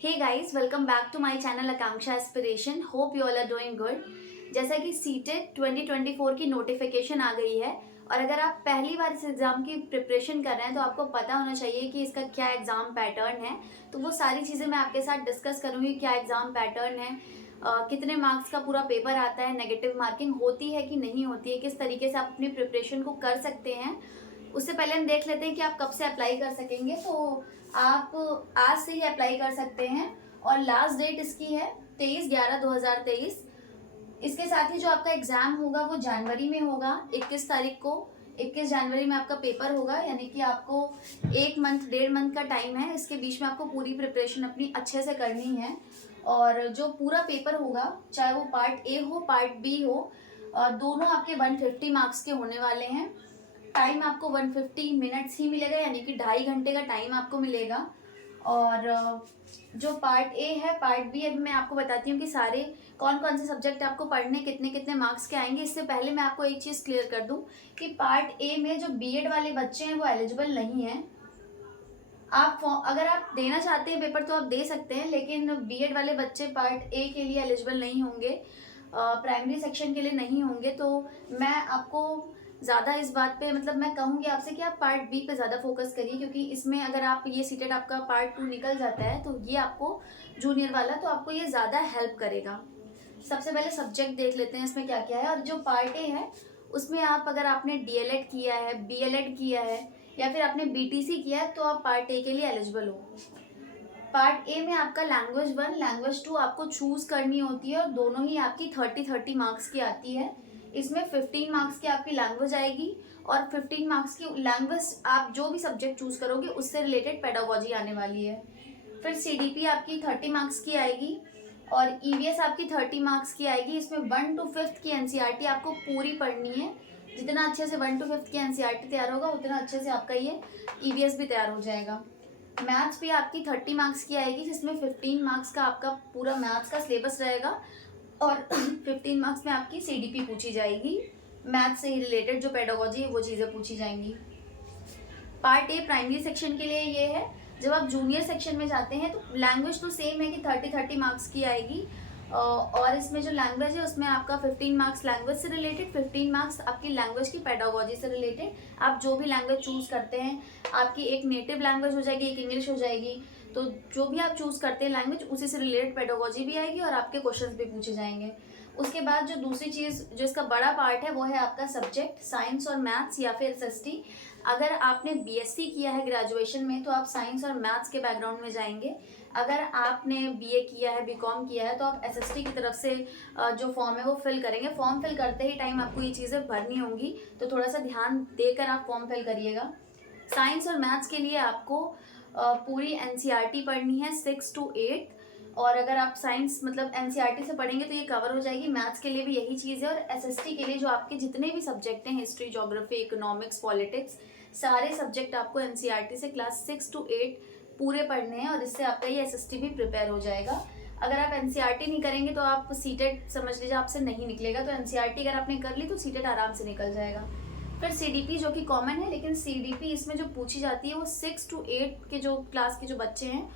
Hey guys, welcome back to my channel Aakanksha aspiration. Hope you all are doing good. जैसा कि CTET 2024 की notification आ गई है और अगर आप पहली बार इस एग्ज़ाम की प्रिपरेशन कर रहे हैं तो आपको पता होना चाहिए कि इसका क्या एग्ज़ाम पैटर्न है। तो वो सारी चीज़ें मैं आपके साथ डिस्कस करूँगी। क्या एग्ज़ाम पैटर्न है, कितने मार्क्स का पूरा पेपर आता है, नेगेटिव मार्किंग होती है कि नहीं होती है, किस तरीके से आप अपनी प्रिपरेशन को कर सकते हैं। उससे पहले हम देख लेते हैं कि आप कब से अप्लाई कर सकेंगे। तो आप आज से ही अप्लाई कर सकते हैं और लास्ट डेट इसकी है 23/11/2023। इसके साथ ही जो आपका एग्ज़ाम होगा वो जनवरी में होगा, 21 तारीख को। 21 जनवरी में आपका पेपर होगा, यानी कि आपको 1 मंथ 1.5 मंथ का टाइम है। इसके बीच में आपको पूरी प्रिपरेशन अपनी अच्छे से करनी है। और जो पूरा पेपर होगा, चाहे वो पार्ट ए हो पार्ट बी हो, दोनों आपके 150 मार्क्स के होने वाले हैं। टाइम आपको 150 मिनट्स ही मिलेगा, यानी कि 2.5 घंटे का टाइम आपको मिलेगा। और जो पार्ट ए है पार्ट बी, अभी मैं आपको बताती हूँ कि सारे कौन कौन से सब्जेक्ट आपको पढ़ने, कितने कितने मार्क्स के आएंगे। इससे पहले मैं आपको एक चीज़ क्लियर कर दूँ कि पार्ट ए में जो बीएड वाले बच्चे हैं वो एलिजिबल नहीं हैं। आप अगर आप देना चाहते हैं पेपर तो आप दे सकते हैं, लेकिन बीएड वाले बच्चे पार्ट ए के लिए एलिजिबल नहीं होंगे, प्राइमरी सेक्शन के लिए नहीं होंगे। तो मैं आपको ज़्यादा इस बात पे मैं कहूँगी आपसे कि आप पार्ट बी पे ज़्यादा फोकस करिए, क्योंकि इसमें अगर आप ये सीटेट आपका पार्ट 2 निकल जाता है तो ये आपको जूनियर वाला, तो आपको ये ज़्यादा हेल्प करेगा। सबसे पहले सब्जेक्ट देख लेते हैं इसमें क्या क्या है। और जो पार्ट ए है उसमें आप अगर आपने डीएलएड किया है, बीएलएड किया है या फिर आपने बीटीसी किया है तो आप पार्ट ए के लिए एलिजिबल हो। पार्ट ए में आपका लैंग्वेज 1 लैंग्वेज 2 आपको चूज करनी होती है और दोनों ही आपकी 30-30 मार्क्स की आती है। इसमें 15 मार्क्स की आपकी लैंग्वेज आएगी और 15 मार्क्स की लैंग्वेज आप जो भी सब्जेक्ट चूज करोगे उससे रिलेटेड पेडागोजी आने वाली है। फिर सीडीपी आपकी 30 मार्क्स की आएगी और ईवीएस आपकी 30 मार्क्स की आएगी। इसमें 1 to 5 की एनसीईआरटी आपको पूरी पढ़नी है। जितना अच्छे से 1 to 5 की एनसीईआरटी तैयार होगा उतना अच्छे से आपका ये ईवीएस भी तैयार हो जाएगा। मैथ्स भी आपकी 30 मार्क्स की आएगी, जिसमें 15 मार्क्स का आपका पूरा मैथ्स का सिलेबस रहेगा और 15 मार्क्स में आपकी सीडीपी पूछी जाएगी। मैथ्स से ही रिलेटेड जो पेडागोजी है वो चीज़ें पूछी जाएंगी। पार्ट ए प्राइमरी सेक्शन के लिए ये है। जब आप जूनियर सेक्शन में जाते हैं तो लैंग्वेज तो सेम है कि 30-30 मार्क्स की आएगी, और इसमें जो लैंग्वेज है उसमें आपका 15 मार्क्स लैंग्वेज से रिलेटेड, 15 मार्क्स आपकी लैंग्वेज की पेडागोजी से रिलेटेड। आप जो भी लैंग्वेज चूज़ करते हैं, आपकी एक नेटिव लैंग्वेज हो जाएगी, एक इंग्लिश हो जाएगी। तो जो भी आप चूज़ करते हैं लैंग्वेज, उसी से रिलेटेड पेडागोजी भी आएगी और आपके क्वेश्चंस भी पूछे जाएंगे। उसके बाद जो दूसरी चीज़, जो इसका बड़ा पार्ट है, वो है आपका सब्जेक्ट साइंस और मैथ्स या फिर एसएसटी। अगर आपने बीएससी किया है ग्रेजुएशन में तो आप साइंस और मैथ्स के बैकग्राउंड में जाएंगे। अगर आपने बीए किया है, बीकॉम किया है, तो आप एसएसटी की तरफ से जो फॉर्म है वो फिल करेंगे। फॉर्म फिल करते ही टाइम आपको ये चीज़ें भरनी होंगी, तो थोड़ा सा ध्यान देकर आप फॉर्म फिल करिएगा। साइंस और मैथ्स के लिए आपको पूरी एनसीईआरटी पढ़नी है 6 to 8। और अगर आप साइंस एनसीईआरटी से पढ़ेंगे तो ये कवर हो जाएगी। मैथ्स के लिए भी यही चीज़ है। और एसएसटी के लिए जो आपके जितने भी सब्जेक्ट हैं, हिस्ट्री, ज्योग्राफी, इकोनॉमिक्स, पॉलिटिक्स, सारे सब्जेक्ट आपको एनसीईआरटी से क्लास 6 to 8 पूरे पढ़ने हैं और इससे आपका ये एसएसटी भी प्रिपेयर हो जाएगा। अगर आप एनसीईआरटी नहीं करेंगे तो आप सीटेट समझ लीजिए आपसे नहीं निकलेगा। तो एनसीईआरटी अगर आपने कर ली तो सीटेट आराम से निकल जाएगा। फिर सीडीपी जो कि कॉमन है, लेकिन सीडीपी इसमें जो पूछी जाती है वो 6 to 8 के जो क्लास के जो बच्चे हैं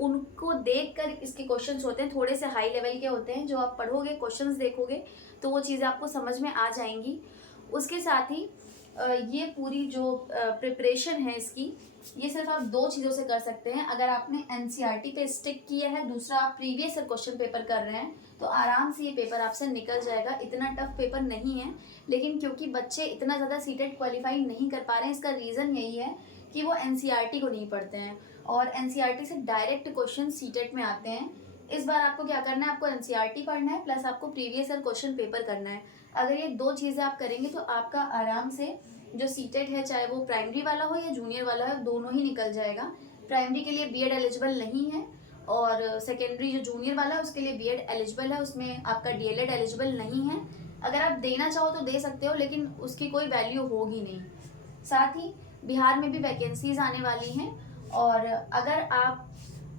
उनको देखकर इसके क्वेश्चंस होते हैं, थोड़े से हाई लेवल के होते हैं। जो आप पढ़ोगे, क्वेश्चंस देखोगे तो वो चीज़ें आपको समझ में आ जाएंगी। उसके साथ ही ये पूरी जो प्रिपरेशन है इसकी, ये सिर्फ आप 2 चीज़ों से कर सकते हैं। अगर आपने एनसीईआरटी पे स्टिक किया है, दूसरा आप प्रीवियस ईयर क्वेश्चन पेपर कर रहे हैं, तो आराम से ये पेपर आपसे निकल जाएगा। इतना टफ पेपर नहीं है, लेकिन क्योंकि बच्चे इतना ज़्यादा सीटेट क्वालिफाई नहीं कर पा रहे हैं, इसका रीज़न यही है कि वो एनसीईआरटी को नहीं पढ़ते हैं और एनसीईआरटी से डायरेक्ट क्वेश्चन सीटेट में आते हैं। इस बार आपको क्या करना है, आपको एनसीईआरटी पढ़ना है प्लस आपको प्रीवियस ईयर क्वेश्चन पेपर करना है। अगर ये 2 चीज़ें आप करेंगे तो आपका आराम से जो सीटेट है, चाहे वो प्राइमरी वाला हो या जूनियर वाला हो, दोनों ही निकल जाएगा। प्राइमरी के लिए बीएड एलिजिबल नहीं है और सेकेंडरी जो जूनियर वाला है उसके लिए बीएड एलिजिबल है, उसमें आपका डीएलएड एलिजिबल नहीं है। अगर आप देना चाहो तो दे सकते हो, लेकिन उसकी कोई वैल्यू होगी नहीं। साथ ही बिहार में भी वैकेंसीज आने वाली हैं और अगर आप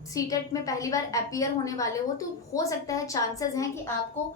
सीटेट में पहली बार अपीयर होने वाले हो तो हो सकता है, चांसेस हैं कि आपको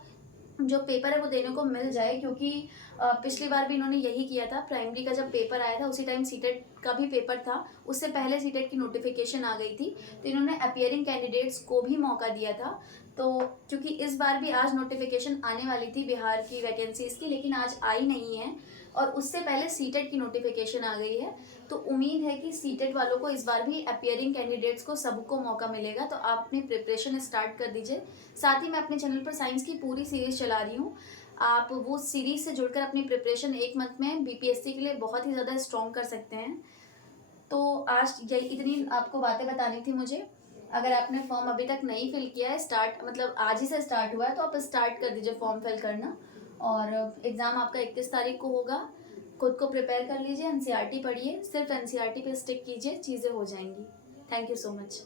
जो पेपर है वो देने को मिल जाए, क्योंकि पिछली बार भी इन्होंने यही किया था। प्राइमरी का जब पेपर आया था उसी टाइम सीटेट का भी पेपर था, उससे पहले सीटेट की नोटिफिकेशन आ गई थी, तो इन्होंने अपीयरिंग कैंडिडेट्स को भी मौका दिया था। तो क्योंकि इस बार भी आज नोटिफिकेशन आने वाली थी बिहार की वैकेंसीज़ की, लेकिन आज आई नहीं है, और उससे पहले सीटेट की नोटिफिकेशन आ गई है। तो उम्मीद है कि सीटेट वालों को इस बार भी अपीयरिंग कैंडिडेट्स को सबको मौका मिलेगा। तो आप अपनी प्रिपरेशन स्टार्ट कर दीजिए। साथ ही मैं अपने चैनल पर साइंस की पूरी सीरीज़ चला रही हूँ, आप वो सीरीज़ से जुड़कर अपनी प्रिपरेशन 1 मंथ में बीपीएससी के लिए बहुत ही ज़्यादा स्ट्रॉन्ग कर सकते हैं। तो आज यही इतनी आपको बातें बतानी थी मुझे। अगर आपने फॉर्म अभी तक नहीं फिल किया है, स्टार्ट मतलब आज ही से स्टार्ट हुआ है, तो आप स्टार्ट कर दीजिए फॉर्म फिल करना। और एग्ज़ाम आपका 31 तारीख को होगा। खुद को प्रिपेयर कर लीजिए, एनसीईआरटी पढ़िए, सिर्फ एनसीईआरटी पे स्टिक कीजिए, चीज़ें हो जाएंगी। Thank you so much.